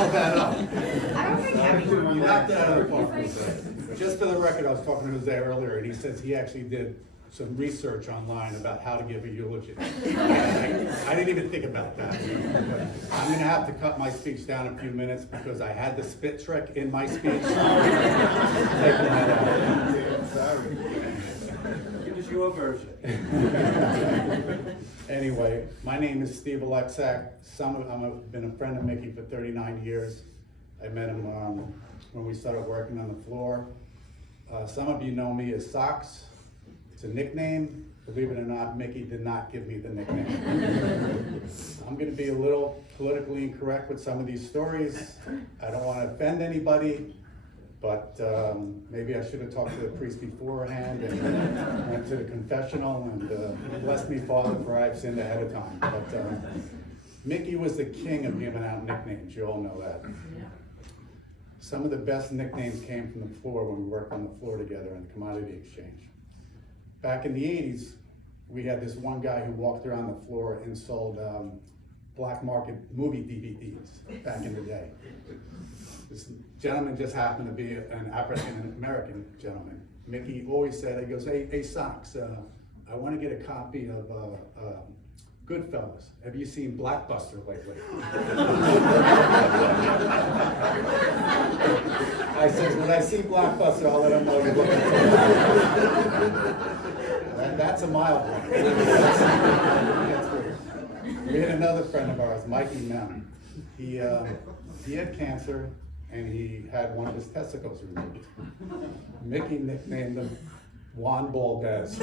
followed that up. I don't think having You knocked it out of the park, Jose. Just for the record, I was talking to Jose earlier, and he says he actually did some research online about how to give a eulogy. I didn't even think about that. But I'm gonna have to cut my speech down a few minutes because I had the spit trick in my speech. Taking that out. Sorry. Give us your version. Anyway, my name is Steve Alexak. I've been a friend of Mickey for 39 years. I met him when we started working on the floor. Some of you know me as Socks. It's a nickname. Believe it or not, Mickey did not give me the nickname. I'm gonna be a little politically incorrect with some of these stories. I don't wanna offend anybody, but maybe I should have talked to the priest beforehand and went to the confessional and blessed me, Father, for I've sinned ahead of time. But Mickey was the king of giving out nicknames, you all know that. Some of the best nicknames came from the floor when we worked on the floor together in the commodity exchange. Back in the 80s, we had this one guy who walked around the floor and sold black market movie DVDs back in the day. This gentleman just happened to be an African-American gentleman. Mickey always said, he goes, hey Socks, I want to get a copy of Goodfellas. Have you seen Blockbuster lately? I said, when I see Blockbuster, I'll let him know you're looking for it. That's a mild one. We had another friend of ours, Mikey Mem. He had cancer and he had one of his testicles removed. Mickey nicknamed him Juan Valdez.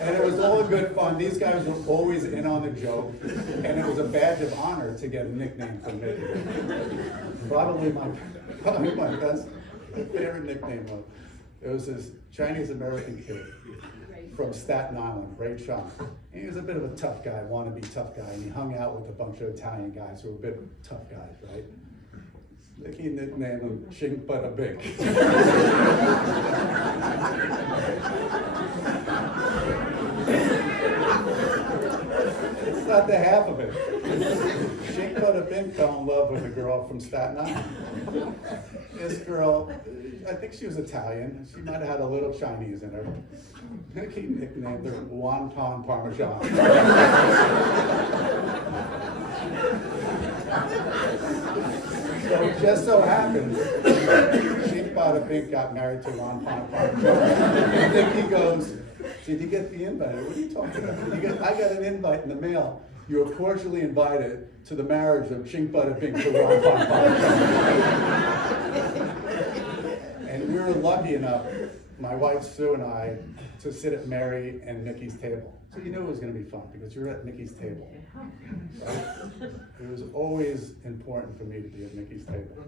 And it was all good fun. These guys were always in on the joke, and it was a badge of honor to get a nickname from Mickey. Probably my best favorite nickname was, it was this Chinese American kid from Staten Island, Ray Chung. And he was a bit of a tough guy, wannabe tough guy, and he hung out with a bunch of Italian guys who were a bit tough guys, right? Mickey nicknamed him Chink Bada Bink. It's not the half of it. Chink Bada Bink fell in love with a girl from Staten Island. This girl, I think she was Italian. She might have had a little Chinese in her. Mickey nicknamed her Wonton Parmesan. So it just so happens, Chink Bada Bink got married to Wonton Parmesan. And Mickey goes, did you get the invite? What are you talking about? I got an invite in the mail. You were cordially invited to the marriage of Chink Bada Bink to Wonton Parmesan. And we were lucky enough, my wife Sue and I, to sit at Mary and Mickey's table. So you knew it was going to be fun because you're at Mickey's table. Right? It was always important for me to be at Mickey's table.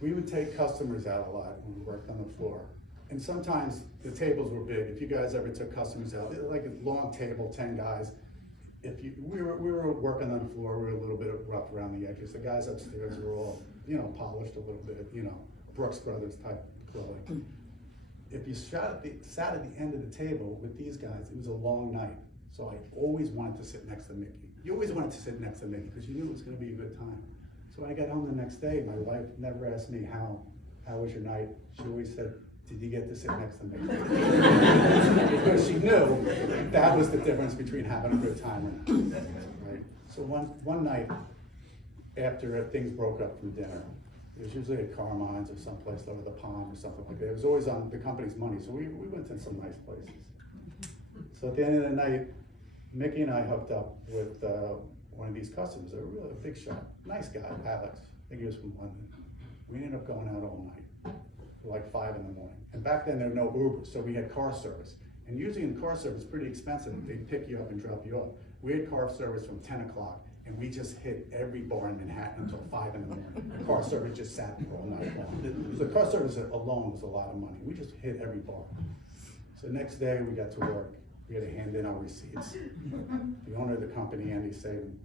We would take customers out a lot when we worked on the floor. And sometimes the tables were big. If you guys ever took customers out, like a long table, 10 guys. We were working on the floor, we were a little bit rough around the edges. The guys upstairs were all, polished a little bit, Brooks Brothers type clothing. If you sat at the end of the table with these guys, it was a long night. So I always wanted to sit next to Mickey. You always wanted to sit next to Mickey because you knew it was going to be a good time. So when I got home the next day, my wife never asked me how was your night. She always said, did you get to sit next to Mickey? Because she knew that was the difference between having a good time or not. Right? So one night after things broke up from dinner, it was usually at Carmine's or someplace over the pond or something like that. It was always on the company's money, so we went to some nice places. So at the end of the night, Mickey and I hooked up with one of these customers, a really big shot, nice guy, Alex. I think he was from London. We ended up going out all night, like 5 in the morning. And back then there were no Ubers, so we had car service. And usually in car service, it's pretty expensive. They'd pick you up and drop you off. We had car service from 10 o'clock. And we just hit every bar in Manhattan until 5 in the morning. The car service just sat there all night long. The car service alone was a lot of money. We just hit every bar. So next day we got to work. We had to hand in our receipts. The owner of the company, Andy Saban,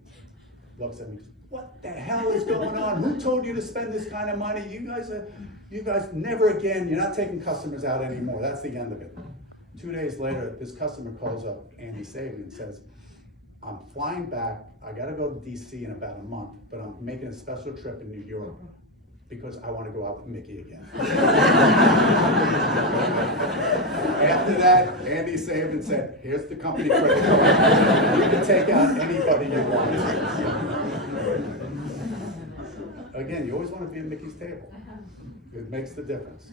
looks at me and goes, what the hell is going on? Who told you to spend this kind of money? You guys never again, you're not taking customers out anymore. That's the end of it. 2 days later, this customer calls up Andy Saban and says, I'm flying back, I gotta go to DC in about a month, but I'm making a special trip in New York because I wanna go out with Mickey again. After that, Andy saved and said, here's the company credit card. You can take out anybody you want. Again, you always wanna be at Mickey's table. It makes the difference.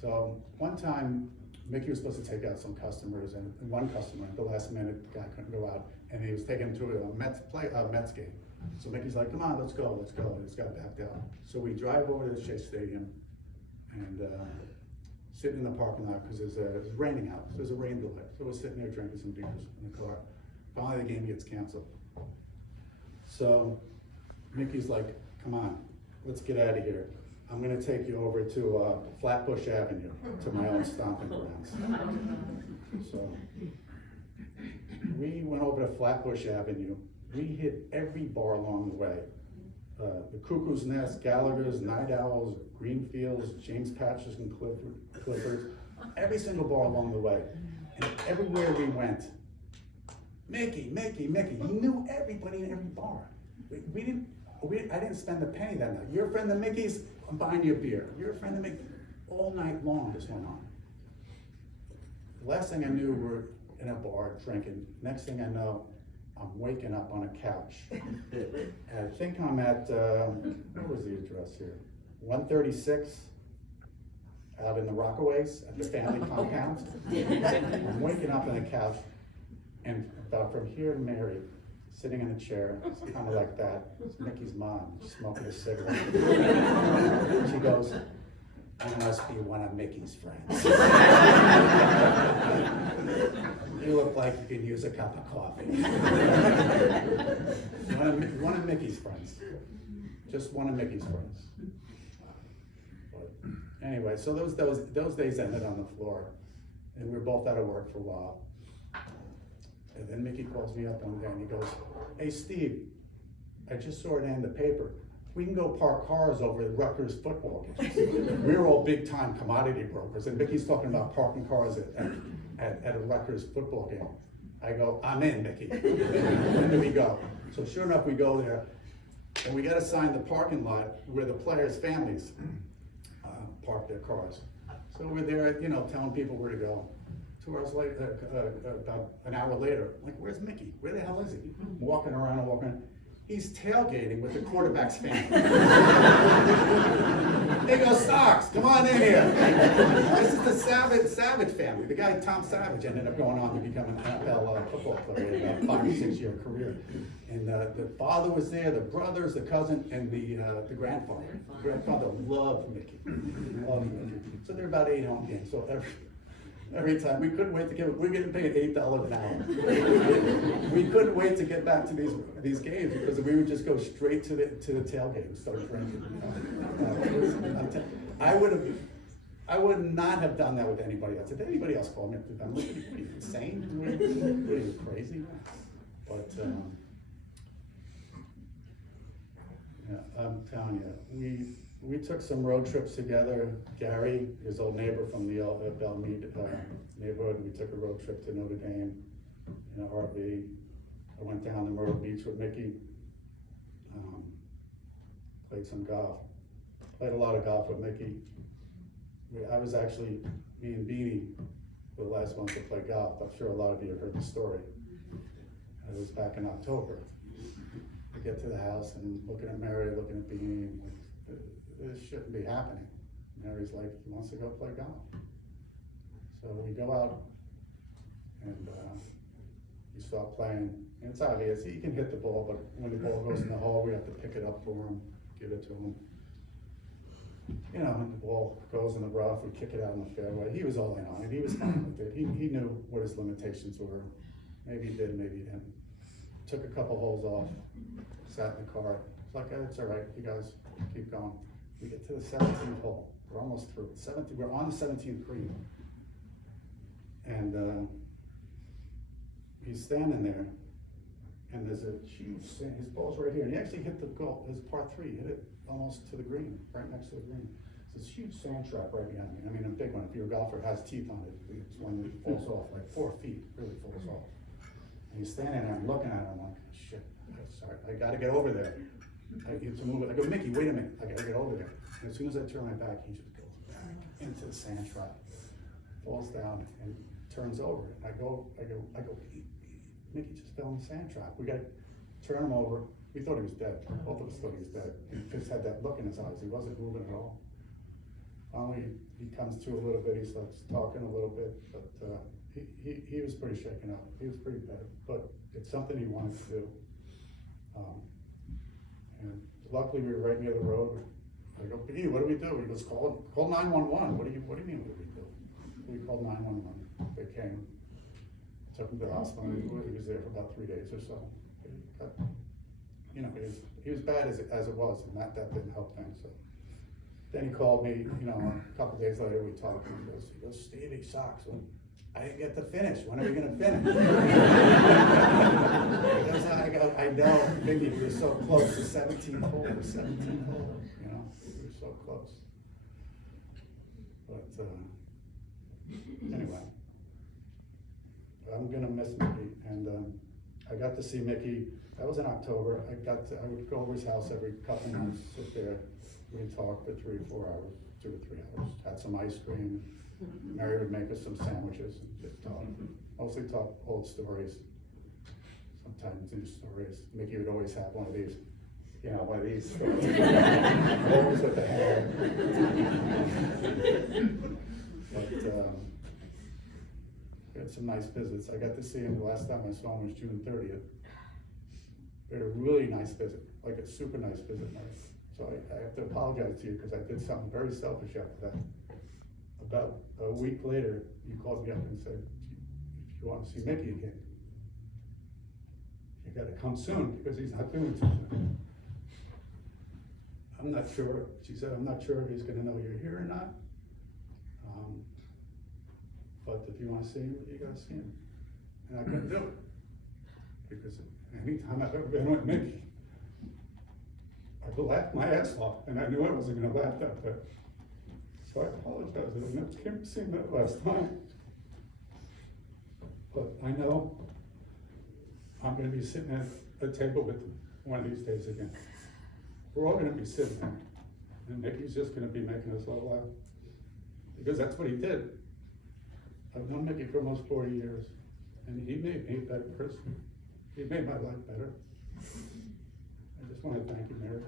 So one time, Mickey was supposed to take out some customers, and one customer at the last minute, the guy couldn't go out, and he was taking him to a Mets game. So Mickey's like, come on, let's go. He just got backed out. So we drive over to the Shea Stadium and sitting in the parking lot because it's raining out. So there's a rain delay. So we're sitting there drinking some beers in the car. Finally, the game gets canceled. So Mickey's like, come on, let's get out of here. I'm gonna take you over to Flatbush Avenue, to my own stomping grounds. So we went over to Flatbush Avenue. We hit every bar along the way. The Cuckoo's Nest, Gallagher's, Night Owls, Greenfields, James Patches and Clifford's, every single bar along the way. And everywhere we went, Mickey. He knew everybody in every bar. I didn't spend a penny that night. You're a friend of Mickey's, I'm buying you a beer. You're a friend of Mickey. All night long this went on. The last thing I knew, we're in a bar drinking. Next thing I know, I'm waking up on a couch. And I think I'm at, what was the address here? 136 out in the Rockaways at the family compound. I'm waking up on a couch, and about from here to Mary, sitting in a chair, it's kind of like that. It's Mickey's mom, smoking a cigarette. She goes, you must be one of Mickey's friends. You look like you could use a cup of coffee. One of Mickey's friends. Just one of Mickey's friends. But anyway, so those days ended on the floor, and we were both out of work for a while. And then Mickey calls me up one day and he goes, hey Steve, I just saw it in the paper. We can go park cars over at Rutgers football games. We're all big time commodity brokers, and Mickey's talking about parking cars at a Rutgers football game. I go, I'm in, Mickey. When do we go? So sure enough, we go there, and we got assigned the parking lot where the players' families park their cars. So we're there, telling people where to go. 2 hours later, about an hour later, like, where's Mickey? Where the hell is he? Walking around. He's tailgating with the quarterback's family. They go, Stocks, come on in here. This is the Savage family. The guy, Tom Savage, ended up going on to become an NFL football player in a 5 or 6 year career. And the father was there, the brothers, the cousin, and the grandfather. The grandfather loved Mickey. So there are about 8 home games. So every time, we couldn't wait to we're getting paid $8 an hour. We couldn't wait to get back to these games because we would just go straight to the tailgate and start drinking. I would not have done that with anybody else. If anybody else called me, I'm like, what are you insane? What are you crazy? But yeah, I'm telling you, we took some road trips together. Gary, his old neighbor from the Belmead neighborhood, we took a road trip to Notre Dame in an RV. I went down to Myrtle Beach with Mickey, played some golf. Played a lot of golf with Mickey. I was actually, me and Beanie were the last ones to play golf. I'm sure a lot of you have heard the story. It was back in October. We get to the house and looking at Mary, looking at Beanie, and like, this shouldn't be happening. Mary's like, he wants to go play golf. So we go out and we start playing. And it's obvious, he can hit the ball, but when the ball goes in the hole, we have to pick it up for him, give it to him. When the ball goes in the rough, we kick it out in the fairway. He was all in on it. He was fine with it. He knew what his limitations were. Maybe he did, maybe he didn't. Took a couple holes off, sat in the car. It's like, it's all right, you guys keep going. We get to the 17th hole. We're almost through. We're on the 17th green. And he's standing there, and there's a huge sand. His ball's right here. And he actually hit the goal, his par 3, hit it almost to the green, right next to the green. It's this huge sand trap right behind me. I mean, a big one. If you're a golfer, it has teeth on it. It's one that falls off like 4 feet, really falls off. And he's standing there, I'm looking at him, I'm like, shit, sorry, I gotta get over there. I get to move it. I go, Mickey, wait a minute, I gotta get over there. And as soon as I turn my back, he just goes back into the sand trap, falls down and turns over. And I go, Mickey just fell in the sand trap. We gotta turn him over. We thought he was dead. Both of us thought he was dead. He just had that look in his eyes. He wasn't moving at all. Finally, he comes to a little bit. He starts talking a little bit, but he was pretty shaken up. He was pretty bad, but it's something he wanted to do. And luckily, we were right near the road. I go, hey, what do we do? He goes, call 911. What do you mean? What do we do? We called 911. They came, took him to the hospital. He was there for about 3 days or so. You know, he was bad as it was, and that didn't help things. So then he called me. You know, a couple days later we talked. And he goes, Stevie sucks. Well, I didn't get to finish. When are we gonna finish? Because I know, Mickey, we were so close to 17 hole, you know, we were so close. But anyway, I'm gonna miss Mickey, and I got to see Mickey. That was in October. I would go over his house every couple months, sit there, we'd talk for 3 or 4 hours, 2 or 3 hours, had some ice cream. Mary would make us some sandwiches and just talk, mostly talk old stories, sometimes new stories. Mickey would always have one of these, you know, one of these stories, always with the hair. But we had some nice visits. I got to see him, the last time I saw him was June 30th. We had a really nice visit, like a super nice visit, Mary. So I have to apologize to you because I did something very selfish after that. About a week later, you called me up and said, if you want to see Mickey again, you gotta come soon because he's not doing too good. I'm not sure, she said, I'm not sure if he's gonna know you're here or not. But if you wanna see him, you gotta see him. And I couldn't do it. Because anytime I've ever been with Mickey, I've laughed my ass off, and I knew I wasn't gonna laugh that bad. So I apologize, I never came to see him that last time. But I know I'm gonna be sitting at a table with him one of these days again. We're all gonna be sitting there, and Mickey's just gonna be making us all laugh. Because that's what he did. I've known Mickey for almost 40 years, and he made me a better person. He made my life better. I just wanna thank you, Mary.